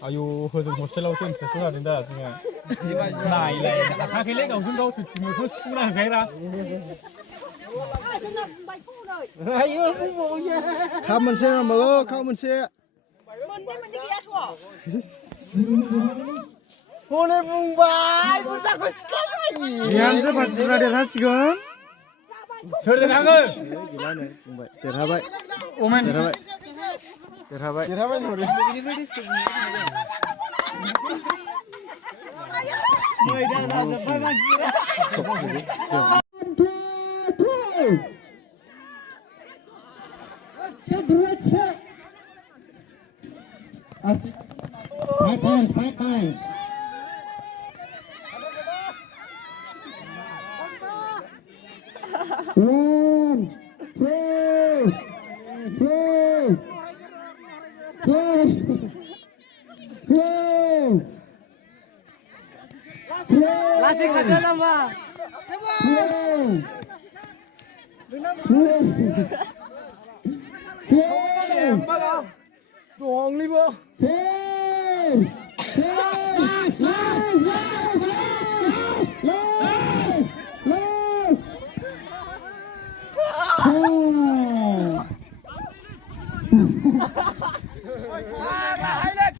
아유, 그저 호스텔 오신 대수가 된다, 지금. 나이래. 아까 걔 내가 무슨 거 지금 그 수나 걔라.ข้าวมันเชื่อมาข้าวมันเชื่อ오늘 뭉바이 무사고 시켜놔이 미안해, 받으라 돼, 지금. 저리 나가. gimana 뭉바이 terhabai 오멘. terhabai thôi người ra là phải mang Lasik ada nama. Đồ hồng đi vô.